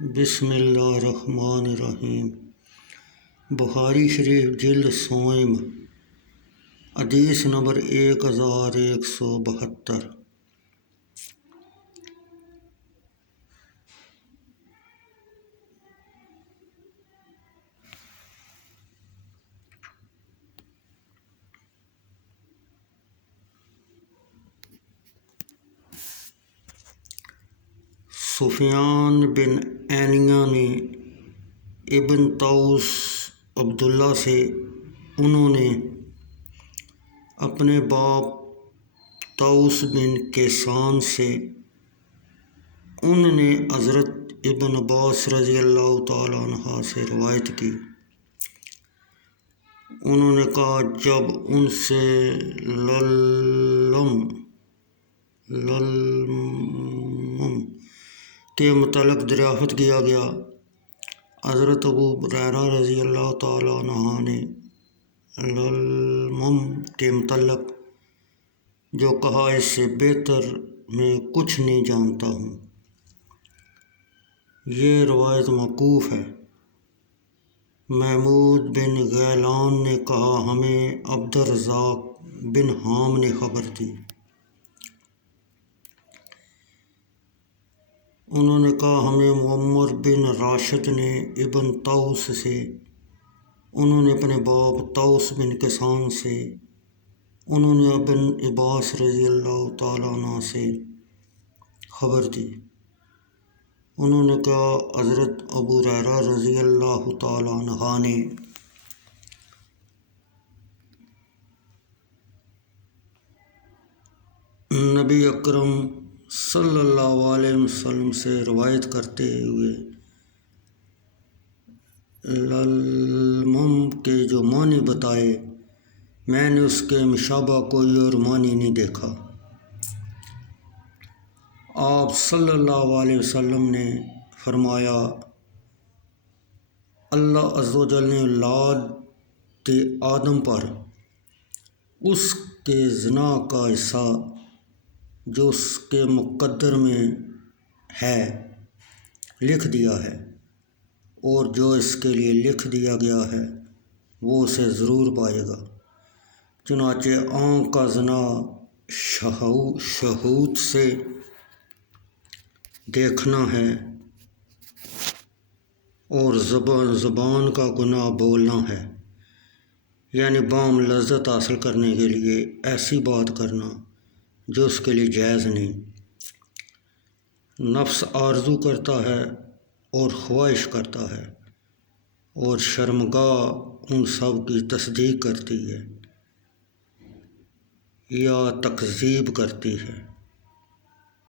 بسم اللہ الرحمن الرحیم۔ بخاری شریف جلد سوم، حدیث نمبر 1172۔ سفیان بن عینیہ نے ابن طاؤس عبداللہ سے، انہوں نے اپنے باپ طاؤس بن کیسان سے، انہوں نے حضرت ابن عباس رضی اللہ تعالیٰ عنہ سے روایت کی۔ انہوں نے کہا، جب ان سے للم کے متعلق دریافت کیا گیا، حضرت ابو ہریرہ رضی اللہ تعالیٰ عنہ نے للم کے متعلق جو کہا، اس سے بہتر میں کچھ نہیں جانتا ہوں۔ یہ روایت موقوف ہے۔ محمود بن غیلان نے کہا، ہمیں عبدالرزاق بن حام نے خبر دی۔ انہوں نے کہا، ہمیں معمر بن راشد نے ابن طاؤس سے، انہوں نے اپنے باپ طاؤس بن کیسان سے، انہوں نے ابن عباس رضی اللہ تعالیٰ عنہ سے خبر دی۔ انہوں نے کہا، حضرت ابو ہریرہ رضی اللہ تعالیٰ عنہ نے نبی اکرم صلی اللہ علیہ وسلم سے روایت کرتے ہوئے للم کے جو معنی بتائے، میں نے اس کے مشابہ کوئی اور معنی نہیں دیکھا۔ آپ صلی اللہ علیہ وسلم نے فرمایا، اللہ عز و جل نے اولاد آدم پر اس کے زنا کا حصہ جو اس کے مقدر میں ہے لکھ دیا ہے، اور جو اس کے لیے لکھ دیا گیا ہے وہ اسے ضرور پائے گا۔ چنانچہ آنکھ کا زنا شہوت سے دیکھنا ہے، اور زبان کا گناہ بولنا ہے، یعنی بام لذت حاصل کرنے کے لیے ایسی بات کرنا جو اس کے لیے جائز نہیں۔ نفس آرزو کرتا ہے اور خواہش کرتا ہے، اور شرمگاہ ان سب کی تصدیق کرتی ہے یا تکذیب کرتی ہے۔